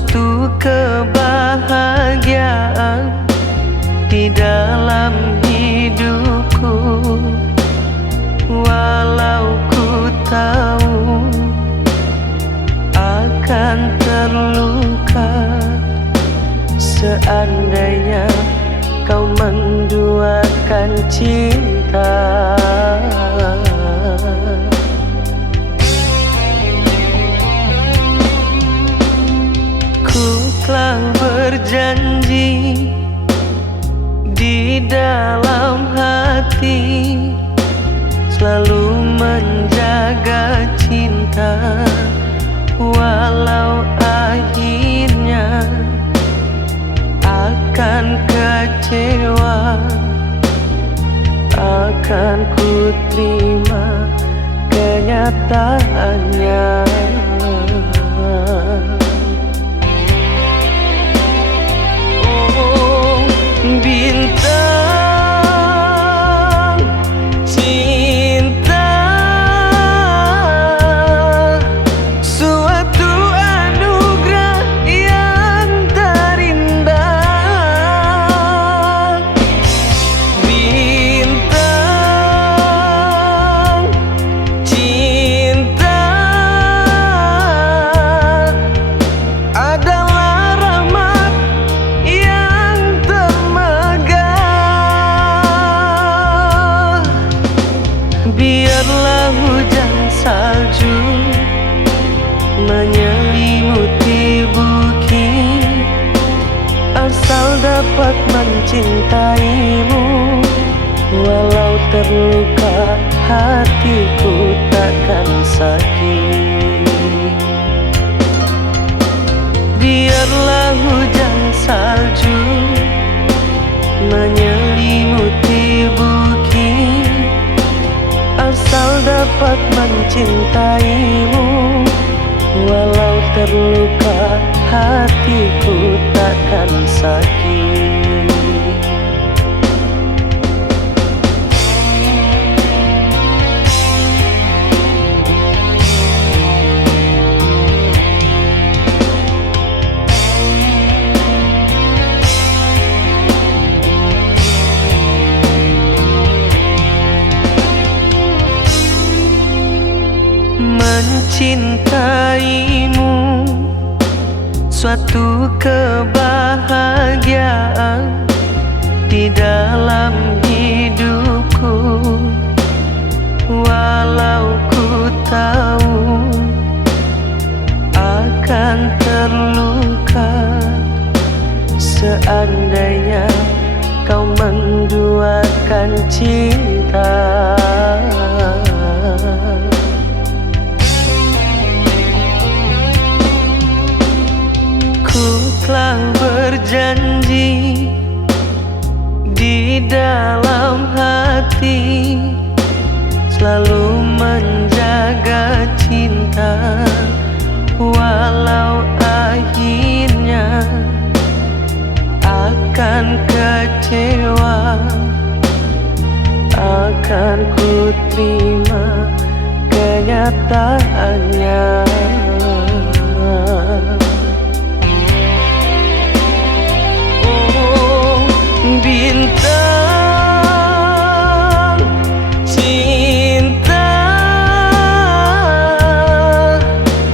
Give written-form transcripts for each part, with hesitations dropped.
suatu kebahagiaan di dalam hidupku. Walau ku tahu akan terluka seandainya kau menduakan cinta. Ku telah berjanji di dalam hati selalu menjaga cinta, walau akhirnya akan kecewa. Akan ku terima kenyataannya. Oh bintang cinta, suatu anugerah yang terindah. Bintang cinta adalah rahmat yang termegah. Biarlah hujan salju menyelimuti bukit, asal dapat mencintaimu. Walau terluka hatiku takkan sakit. Biarlah hujan salju menyelimuti bukit, asal dapat mencintaimu. Walau terluka hatiku takkan sakit. Mencintaimu suatu kebahagiaan di dalam hidupku. Walau ku tahu akan terluka seandainya kau menduakan cinta. Telah berjanji di dalam hati selalu menjaga cinta, walau akhirnya akan kecewa. Akan ku terima kenyataannya. Bintang cinta,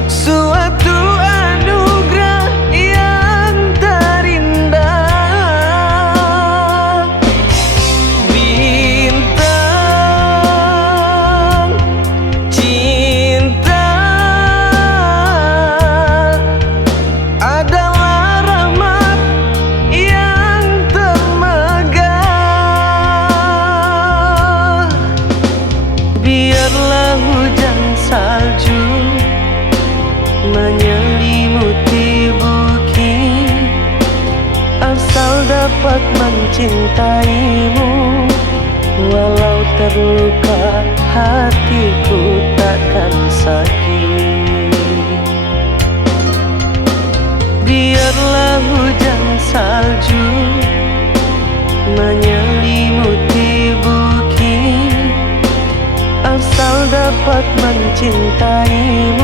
suatu anugerah yang terindah. Bintang cinta adalah rahmat yang termegah. Biarlah hujan salju menyelimuti bukit, asal dapat mencintaimu. Walau terluka hatiku takkan sakit. Biarlah hujan salju menyelimuti bukit, asal dapat mencintaimu.